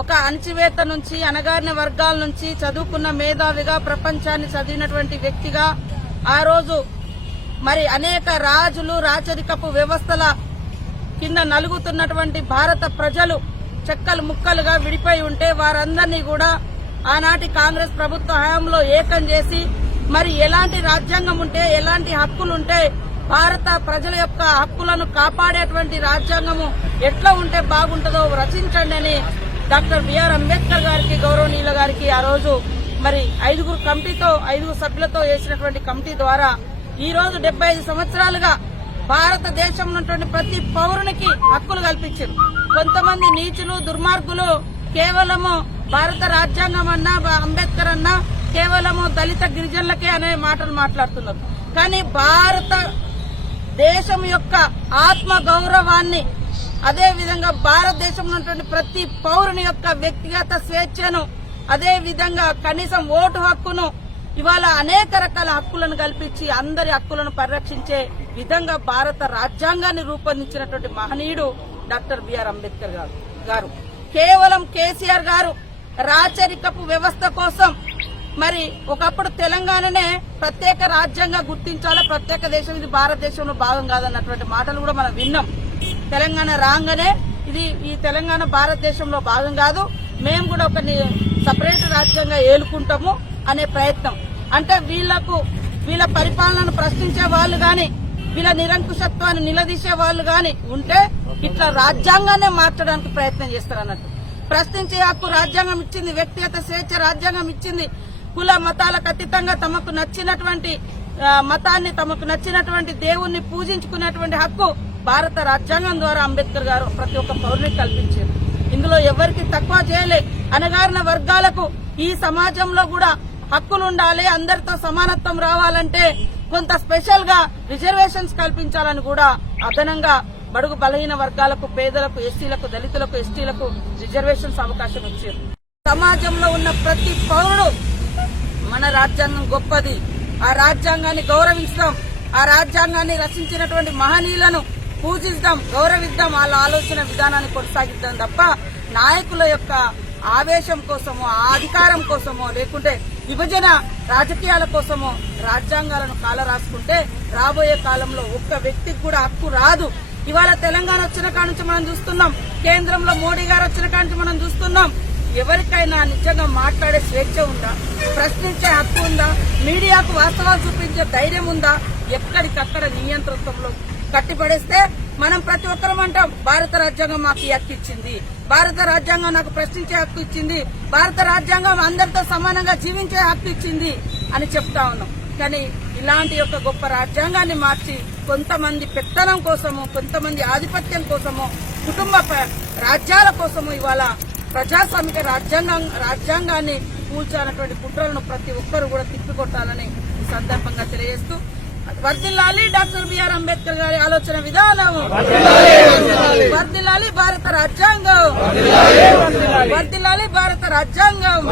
ఒక అణచివేత్త నుంచి అనగారిన వర్గాల నుంచి చదువుకున్న మేధావిగా ప్రపంచాన్ని చదివినటువంటి వ్యక్తిగా ఆ రోజు మరి అనేక రాజులు రాచరికపు వ్యవస్థల కింద నలుగుతున్నటువంటి భారత ప్రజలు చెక్కలు ముక్కలుగా విడిపోయి ఉంటే వారందరినీ కూడా ఆనాటి కాంగ్రెస్ ప్రభుత్వ హయాంలో ఏకం చేసి మరి ఎలాంటి రాజ్యాంగం ఉంటే ఎలాంటి హక్కులుంటే భారత ప్రజల యొక్క హక్కులను కాపాడేటువంటి రాజ్యాంగము ఎట్లా ఉంటే బాగుంటుందో రచించండి అని డాక్టర్ బిఆర్ అంబేద్కర్ గారికి గౌరవనీయుల గారికి ఆ రోజు మరి ఐదుగురు కమిటీతో ఐదుగురు సభ్యులతో వేసినటువంటి కమిటీ ద్వారా ఈ రోజు డెబ్బై ఐదు సంవత్సరాలుగా భారతదేశం ఉన్నటువంటి ప్రతి పౌరునికి హక్కులు కల్పించారు కొంతమంది నీచులు దుర్మార్గులు కేవలము భారత రాజ్యాంగం అన్నా అంబేద్కర్ అన్నా కేవలము దళిత గిరిజనులకే అనే మాటలు మాట్లాడుతున్నారు కానీ భారత దేశం యొక్క ఆత్మ గౌరవాన్ని అదే విధంగా భారతదేశంలో ఉన్నటువంటి ప్రతి పౌరుని యొక్క వ్యక్తిగత స్వేచ్ఛను అదే విధంగా కనీసం ఓటు హక్కును ఇవాళ అనేక రకాల హక్కులను కల్పించి అందరి హక్కులను పరిరక్షించే విధంగా భారత రాజ్యాంగాన్ని రూపొందించినటువంటి మహనీయుడు డాక్టర్ బిఆర్ అంబేద్కర్ గారు కేవలం కేసీఆర్ గారు రాచరికపు వ్యవస్థ కోసం మరి ఒకప్పుడు తెలంగాణనే ప్రత్యేక రాజ్యంగా గుర్తించాలా ప్రత్యేక దేశం ఇది భారతదేశంలో భాగం కాదన్నటువంటి మాటలు కూడా మనం విన్నాం తెలంగాణ రాగానే ఇది ఈ తెలంగాణ భారతదేశంలో భాగం కాదు మేము కూడా ఒక సపరేట్ రాజ్యంగా ఏలుకుంటాము అనే ప్రయత్నం అంటే వీళ్లకు వీళ్ళ పరిపాలనను ప్రశ్నించే వాళ్ళు గాని వీళ్ళ నిరంకుశత్వాన్ని నిలదీసే వాళ్ళు గాని ఉంటే ఇట్లా రాజ్యాంగాన్ని మార్చడానికి ప్రయత్నం చేస్తారు అన్నట్టు ప్రశ్నించే హక్కు రాజ్యాంగం ఇచ్చింది వ్యక్తిగత స్వేచ్ఛ రాజ్యాంగం ఇచ్చింది కుల మతాలకు అతీతంగా తమకు నచ్చినటువంటి మతాన్ని తమకు నచ్చినటువంటి దేవుణ్ణి పూజించుకునేటువంటి హక్కు భారత రాజ్యాంగం ద్వారా అంబేద్కర్ గారు ప్రతి ఒక్క పౌరుని కల్పించారు ఇందులో ఎవరికి తక్కువ చేయలే అనగారిన వర్గాలకు ఈ సమాజంలో కూడా హక్కులు ఉండాలి అందరితో సమానత్వం రావాలంటే కొంత స్పెషల్ గా రిజర్వేషన్స్ కల్పించాలని కూడా అదనంగా బడుగు బలహీన వర్గాలకు పేదలకు ఎస్టీలకు దళితులకు ఎస్టీలకు రిజర్వేషన్స్ అవకాశం ఇచ్చారు సమాజంలో ఉన్న ప్రతి పౌరుడు మన రాజ్యాంగం గొప్పది ఆ రాజ్యాంగాన్ని గౌరవించడం ఆ రాజ్యాంగాన్ని రచించినటువంటి మహనీయులను పూజిద్దాం గౌరవిద్దాం వాళ్ళ ఆలోచన విధానాన్ని కొనసాగిద్దాం తప్ప నాయకుల యొక్క ఆవేశం కోసమో అధికారం కోసమో లేకుంటే విభజన రాజకీయాల కోసమో రాజ్యాంగాలను కాల రాసుకుంటే రాబోయే కాలంలో ఒక్క వ్యక్తికి కూడా హక్కు రాదు ఇవాళ తెలంగాణ వచ్చిన నుంచి మనం చూస్తున్నాం కేంద్రంలో మోడీ గారు వచ్చిన నుంచి మనం చూస్తున్నాం ఎవరికైనా నిజంగా మాట్లాడే స్వేచ్ఛ ఉందా ప్రశ్నించే హక్కు ఉందా మీడియాకు వాస్తవాలు చూపించే ధైర్యం ఉందా ఎక్కడికక్కడ నియంత్రణలో కట్టిపడేస్తే మనం ప్రతి ఒక్కరం అంటాం భారత రాజ్యాంగం మాకు ఈ హక్కు ఇచ్చింది భారత రాజ్యాంగం నాకు ప్రశ్నించే హక్కు ఇచ్చింది భారత రాజ్యాంగం అందరితో సమానంగా జీవించే హక్కు ఇచ్చింది అని చెప్తా ఉన్నాం కానీ ఇలాంటి యొక్క గొప్ప రాజ్యాంగాన్ని మార్చి కొంతమంది పెత్తనం కోసము కొంతమంది ఆధిపత్యం కోసము కుటుంబ రాజ్యాల కోసము ఇవాళ ప్రజాస్వామిక రాజ్యాంగం రాజ్యాంగాన్ని కూల్చాలన్నటువంటి కుట్రలను ప్రతి ఒక్కరు కూడా తిప్పికొట్టాలని ఈ సందర్భంగా తెలియజేస్తూ వర్దిల్లాలి డాక్టర్ బిఆర్ అంబేద్కర్ గారి ఆలోచన విధానం వర్దిల్లాలి భారత రాజ్యాంగం వర్దిల్లాలి భారత రాజ్యాంగం